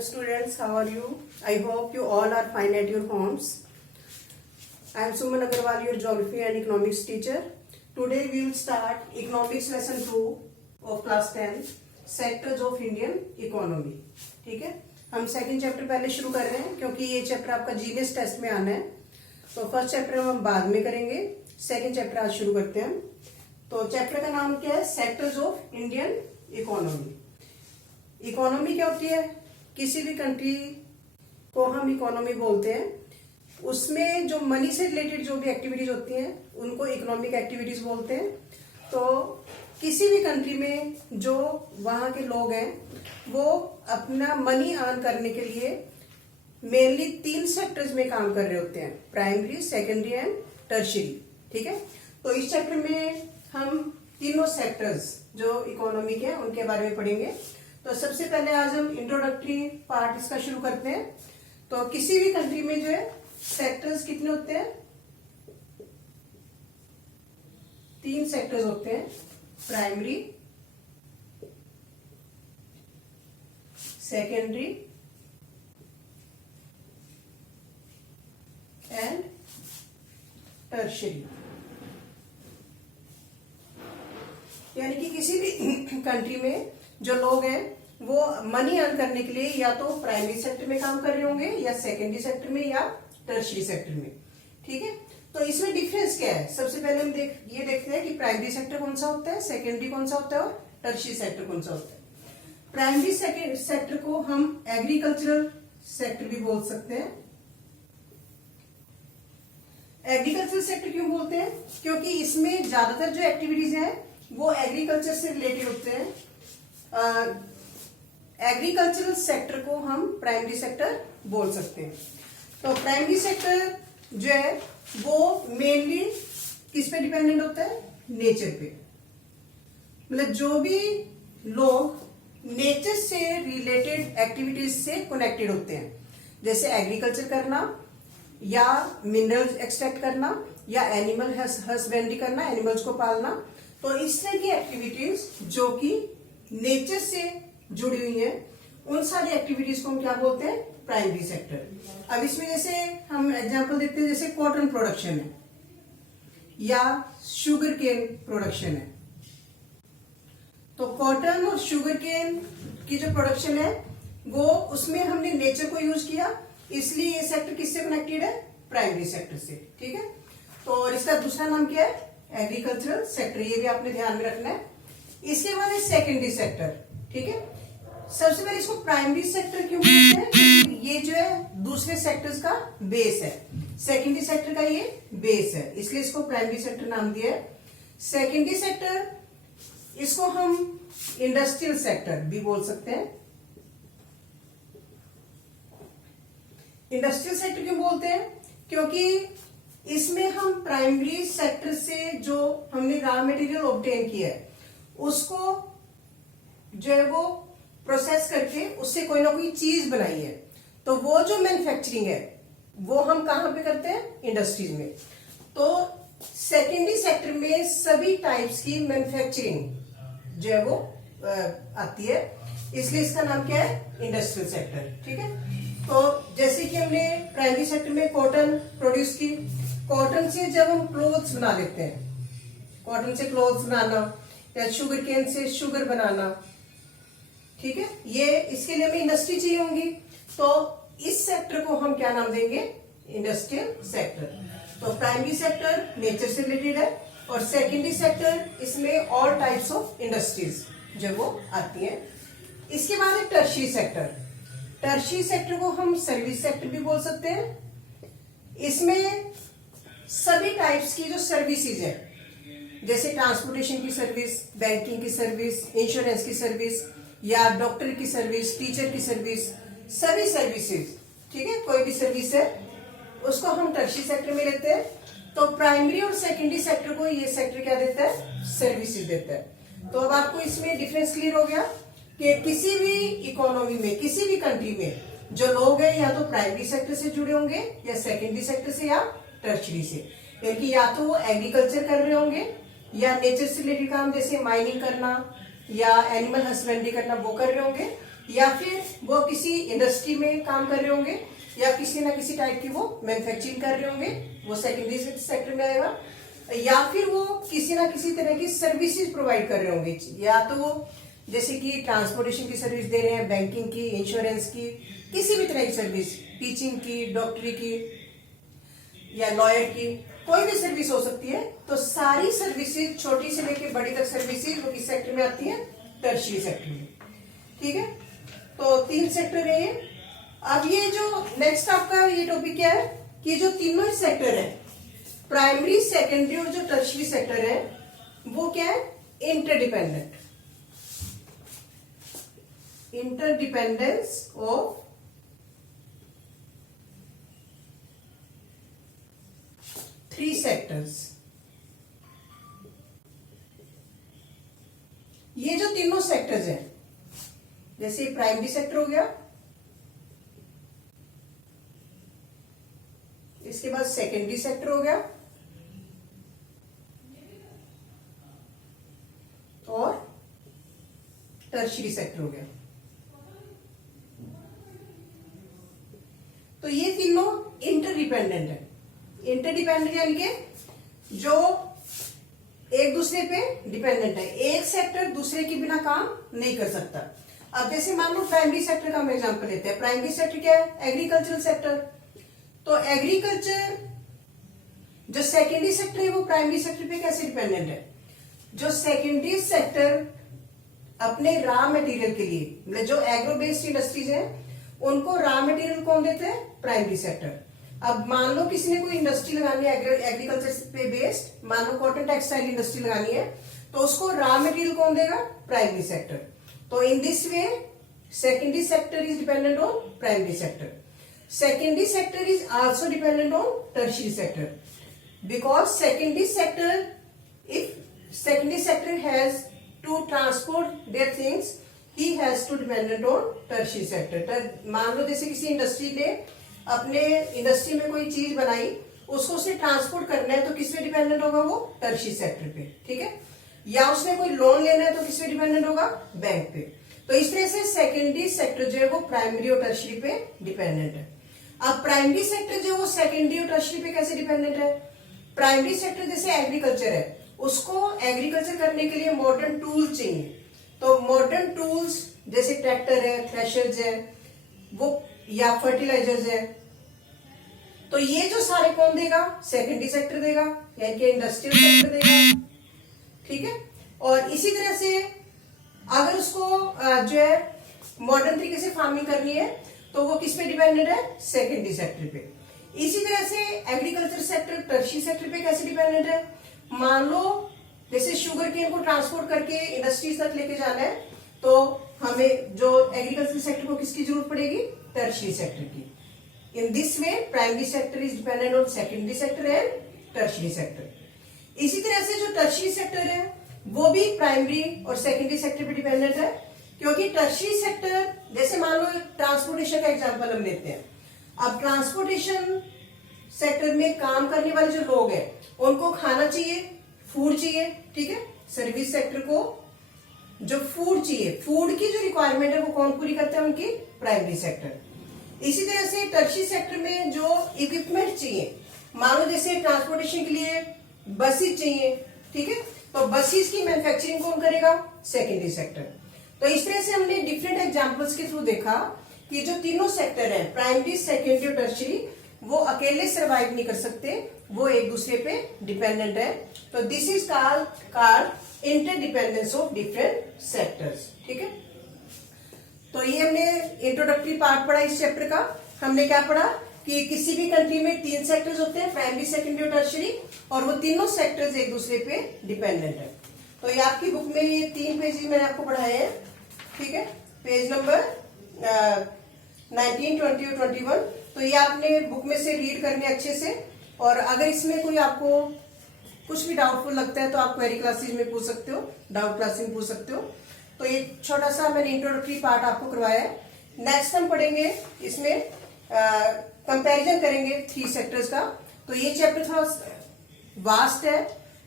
Hello students, how are you? I hope you all are fine at your homes. I am Suman Agarwal, your geography and economics teacher. Today we will start economics lesson 2 of class 10, sectors of Indian economy. ठीक है, हम second chapter पहले शुरू कर रहे हैं क्योंकि ये चैप्टर आपका जीएस टेस्ट में आना है. तो फर्स्ट चैप्टर हम बाद में करेंगे, सेकंड चैप्टर आज शुरू करते हैं. तो चैप्टर का नाम क्या है? Sectors of Indian economy. Economy क्या होती है? किसी भी कंट्री को हम इकोनॉमी बोलते हैं. उसमें जो मनी से रिलेटेड जो भी एक्टिविटीज होती हैं उनको इकोनॉमिक एक्टिविटीज बोलते हैं. तो किसी भी कंट्री में जो वहाँ के लोग हैं वो अपना मनी अर्न करने के लिए मेनली 3 सेक्टर्स में काम कर रहे होते हैं: प्राइमरी, सेकेंडरी एंड टर्शियरी. ठीक है, तो इस चैप्टर में हम तीनों सेक्टर्स जो इकोनॉमी के हैं उनके बारे में पढ़ेंगे. तो सबसे पहले आज हम इंट्रोडक्टरी पार्ट इसका शुरू करते हैं. तो किसी भी कंट्री में जो है सेक्टर्स कितने होते हैं? 3 सेक्टर्स होते हैं: प्राइमरी, सेकेंडरी एंड टर्शियरी. यानी कि किसी भी कंट्री में जो लोग हैं वो मनी अर्न करने के लिए या तो प्राइमरी सेक्टर में काम कर रहे होंगे या सेकेंडरी सेक्टर में या टर्शियरी सेक्टर में. ठीक है, तो इसमें डिफरेंस क्या है? सबसे पहले हम ये देखते हैं कि प्राइमरी सेक्टर कौन सा होता है, सेकेंडरी कौन सा होता है और टर्शियरी सेक्टर कौन सा होता है. प्राइमरी सेक्टर को हम एग्रीकल्चरल सेक्टर भी बोल सकते हैं. एग्रीकल्चरल सेक्टर क्यों बोलते हैं? क्योंकि इसमें ज्यादातर जो एक्टिविटीज हैं वो एग्रीकल्चर से रिलेटेड होते हैं. एग्रीकल्चरल सेक्टर को हम प्राइमरी सेक्टर बोल सकते हैं. तो प्राइमरी सेक्टर जो है वो मेनली किस पे डिपेंडेंट होता है? नेचर पे. मतलब जो भी लोग नेचर से रिलेटेड एक्टिविटीज से कनेक्टेड होते हैं, जैसे एग्रीकल्चर करना या मिनरल्स एक्सट्रैक्ट करना या एनिमल हस्बेंड्री करना, एनिमल्स को पालना. तो इस तरह की एक्टिविटीज जो कि नेचर से जुड़ी हुई है उन सारी एक्टिविटीज को हम क्या बोलते हैं? Primary sector. अब इसमें जैसे हम एग्जांपल देते हैं, जैसे कॉटन प्रोडक्शन है या शुगर केन प्रोडक्शन है. तो कॉटन और शुगर केन की जो प्रोडक्शन है वो उसमें हमने नेचर को यूज किया, इसलिए ये सेक्टर किससे कनेक्टेड है? प्राइमरी सेक्टर से. ठीक है, तो और इसका दूसरा नाम क्या है? Agricultural sector. ये भी आपने ध्यान में रखना है. इसके बाद है सेकेंडरी सेक्टर. ठीक है, सबसे पहले इसको प्राइमरी सेक्टर क्यों बोलते हैं? क्योंकि ये जो है दूसरे सेक्टर्स का बेस है. सेकेंडरी सेक्टर का ये बेस है, इसलिए इसको प्राइमरी सेक्टर नाम दिया है. सेकेंडरी सेक्टर इसको हम इंडस्ट्रियल सेक्टर भी बोल सकते हैं. इंडस्ट्रियल सेक्टर क्यों बोलते हैं? क्योंकि इसमें हम प्राइमरी सेक्टर से जो हमने रॉ मटेरियल ऑब्टेन किया है उसको जो है वो प्रोसेस करके उससे कोई ना कोई चीज बनाई है. तो वो जो मैन्युफैक्चरिंग है वो हम कहां पे करते हैं? इंडस्ट्रीज में. तो सेकेंडरी सेक्टर में सभी टाइप्स की मैन्युफैक्चरिंग जो है वो आती है, इसलिए इसका नाम क्या है? Industrial sector. ठीक है, तो जैसे कि हमने प्राइमरी सेक्टर में कॉटन प्रोड्यूस की, कॉटन से जब हम क्लोथ्स बना लेते हैं, कॉटन से क्लोथ्स बनाना या शुगर केन से शुगर बनाना. ठीक है, ये इसके लिए हमें इंडस्ट्री चाहिए होंगी. तो इस सेक्टर को हम क्या नाम देंगे? Industrial sector. तो प्राइमरी सेक्टर नेचर से रिलेटेड है और सेकेंडरी सेक्टर इसमें ऑल टाइप्स ऑफ इंडस्ट्रीज जो वो आती हैं. इसके बाद है टर्शियरी सेक्टर. टर्शियरी सेक्टर को हम सर्विस सेक्टर भी बोल सकते हैं. इसमें सभी टाइप्स की जो सर्विसेज है, जैसे ट्रांसपोर्टेशन की सर्विस, बैंकिंग की सर्विस, इंश्योरेंस की सर्विस या डॉक्टर की सर्विस, टीचर की सर्विस, सभी सर्विसेज. ठीक है, कोई भी सर्विस है उसको हम टर्शियरी सेक्टर में लेते हैं. तो प्राइमरी और सेकेंडरी सेक्टर को ये सेक्टर क्या देता है? सर्विसेज देता है. तो अब आपको इसमें डिफरेंस क्लियर हो गया कि किसी भी इकोनॉमी में, किसी भी कंट्री में जो लोग हैं या तो प्राइमरी सेक्टर से जुड़े होंगे या सेकेंडरी सेक्टर से या टर्शियरी से. यानी या तो वो एग्रीकल्चर कर रहे होंगे या नेचर से रिलेटेड काम जैसे माइनिंग करना या एनिमल हस्बेंड्री करना वो कर रहे होंगे, या फिर वो किसी इंडस्ट्री में काम कर रहे होंगे या किसी ना किसी टाइप की वो मैन्युफैक्चरिंग कर रहे होंगे, वो सेकेंडरी सेक्टर में आएगा। या फिर वो किसी ना किसी तरह की सर्विसेज प्रोवाइड कर रहे होंगे, या तो वो जैसे कि ट्रांसपोर्टेशन की सर्विस दे रहे हैं, बैंकिंग की, इंश्योरेंस की, किसी भी तरह की सर्विस, टीचिंग की, डॉक्टरी की या लॉयर की, कोई भी सर्विस हो सकती है। तो सारी सर्विसेज छोटी से लेकर बड़ी तक सर्विसेज वो किस सेक्टर में आती है? टर्शियरी सेक्टर में। ठीक है, तो 3 सेक्टर है ये। अब ये जो नेक्स्ट आपका ये टॉपिक क्या है कि जो तीनों सेक्टर है, प्राइमरी, सेकेंडरी और जो टर्शियरी सेक्टर है, वो क्या है? Interdependent, interdependence of three sectors. ये जो तीनों सेक्टर्स हैं, जैसे प्राइमरी सेक्टर हो गया, इसके बाद सेकेंडरी सेक्टर हो गया और टर्शियरी सेक्टर हो गया। तो ये तीनों इंटरडिपेंडेंट है। इंटरडिपेंडेंट यानी कि जो एक दूसरे पे डिपेंडेंट है, एक सेक्टर दूसरे के बिना काम नहीं कर सकता। अब जैसे मान लो प्राइमरी सेक्टर का हम एग्जांपल लेते हैं। प्राइमरी सेक्टर क्या है? Agricultural sector. तो एग्रीकल्चर, जो सेकेंडरी सेक्टर है वो प्राइमरी सेक्टर पे कैसे डिपेंडेंट है? जो सेकेंडरी सेक्टर अपने रॉ मटेरियल के लिए, मतलब जो एग्रो बेस्ड इंडस्ट्रीज है उनको रॉ मटेरियल कौन देते हैं? Primary sector. अब मान लो किसी ने कोई इंडस्ट्री लगानी है एग्रीकल्चर पे बेस्ड, मान लो कॉटन टेक्सटाइल इंडस्ट्री लगानी है, तो उसको रॉ मटेरियल कौन देगा? Primary sector. तो in this way secondary sector is dependent on primary sector. Secondary sector is also dependent on tertiary sector, because secondary sector has to transport their things, he has to dependent on tertiary sector। मान लो जैसे किसी industry ने अपने industry में कोई चीज बनाई, उसको उसने ट्रांसपोर्ट करना है, तो किस पे डिपेंडेंट होगा? वो टर्शियरी सेक्टर पे। ठीक है, या उसने कोई लोन लेना है तो किस पे डिपेंडेंट होगा? बैंक पे। तो इस तरह से सेकेंडरी सेक्टर जो है वो प्राइमरी और टर्शियरी पे डिपेंडेंट है। अब प्राइमरी सेक्टर जो वो सेकेंडरी और टर्शियरी पे कैसे डिपेंडेंट है? प्राइमरी सेक्टर जैसे एग्रीकल्चर है, उसको एग्रीकल्चर करने के लिए मॉडर्न टूल चाहिए। तो मॉडर्न टूल्स जैसे ट्रैक्टर है, थ्रेशर्स है, वो या फर्टिलाइजर्स है, तो ये जो सारे कौन देगा? सेकेंडरी सेक्टर देगा, यानी कि इंडस्ट्रियल सेक्टर देगा। ठीक है, और इसी तरह से अगर उसको जो है मॉडर्न तरीके से फार्मिंग करनी है तो वो किस पे डिपेंडेंट है? सेकेंडरी सेक्टर पे। इसी तरह से एग्रीकल्चर सेक्टर टर्शियरी सेक्टर पे कैसे डिपेंडेंट है? मान लो जैसे शुगर केन को ट्रांसपोर्ट करके इंडस्ट्रीज तक लेके जाना है, तो हमें जो एग्रीकल्चर सेक्टर को किसकी जरूरत पड़ेगी? टर्शियरी सेक्टर की। इन this way primary sector is dependent on secondary sector and tertiary sector. इसी तरह से जो टर्शियरी सेक्टर है वो भी प्राइमरी और सेकेंडरी सेक्टर पे डिपेंडेंट है, क्योंकि टर्शियरी सेक्टर जैसे मान लो ट्रांसपोर्टेशन का एग्जांपल हम लेते हैं। अब ट्रांसपोर्टेशन सेक्टर में काम करने वाले जो लोग हैं उनको खाना चाहिए, फूड चाहिए। ठीक है, सर्विस सेक्टर को जो फूड चाहिए, फूड की जो रिक्वायरमेंट है वो कौन पूरी करते हैं? उनकी प्राइमरी सेक्टर। इसी तरह से टर्शियरी सेक्टर में जो इक्विपमेंट चाहिए, मान लो जैसे ट्रांसपोर्टेशन के लिए बसेस चाहिए, ठीक है, तो बसेस की मैन्युफैक्चरिंग कौन करेगा? Secondary sector. तो इस तरह से हमने डिफरेंट एग्जांपल्स के थ्रू देखा कि जो तीनों सेक्टर हैं, प्राइमरी, सेकेंडरी और टर्शियरी, वो अकेले सर्वाइव नहीं कर सकते, वो एक दूसरे पे डिपेंडेंट है। तो this is called interdependence of different sectors. ठीक है, तो ये हमने इंट्रोडक्टरी पार्ट पढ़ा इस चैप्टर का। हमने क्या पढ़ा कि किसी भी कंट्री में 3 सेक्टर्स होते हैं, प्राइमरी, सेकेंडरी और टर्शियरी, और वो तीनों सेक्टर्स एक दूसरे पे डिपेंडेंट है। तो ये आपकी बुक में ये 3 पेज मैंने आपको पढ़ाए हैं। ठीक है, पेज नंबर 19, 20 और 21। तो ये आपने बुक में से रीड करने अच्छे से, और अगर इसमें कोई आपको कुछ भी डाउटफुल लगता है तो आप क्वेरी क्लासेज में पूछ सकते हो, डाउट क्लासेज में पूछ सकते हो। तो ये छोटा सा मैंने इंट्रोडक्टरी पार्ट आपको करवाया है। नेक्स्ट हम पढ़ेंगे इसमें कंपैरिजन करेंगे 3 सेक्टर्स का। तो ये चैप्टर थोड़ा वास्ट है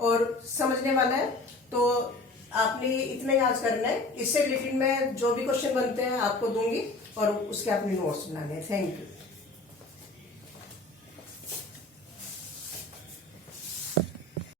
और समझने वाला है, तो आपने इतना याद करना है। इससे रिलेटेड मैं जो भी क्वेश्चन बनते हैं आपको दूंगी और उसके अपने नोट्स बनाने हैं। Thank you.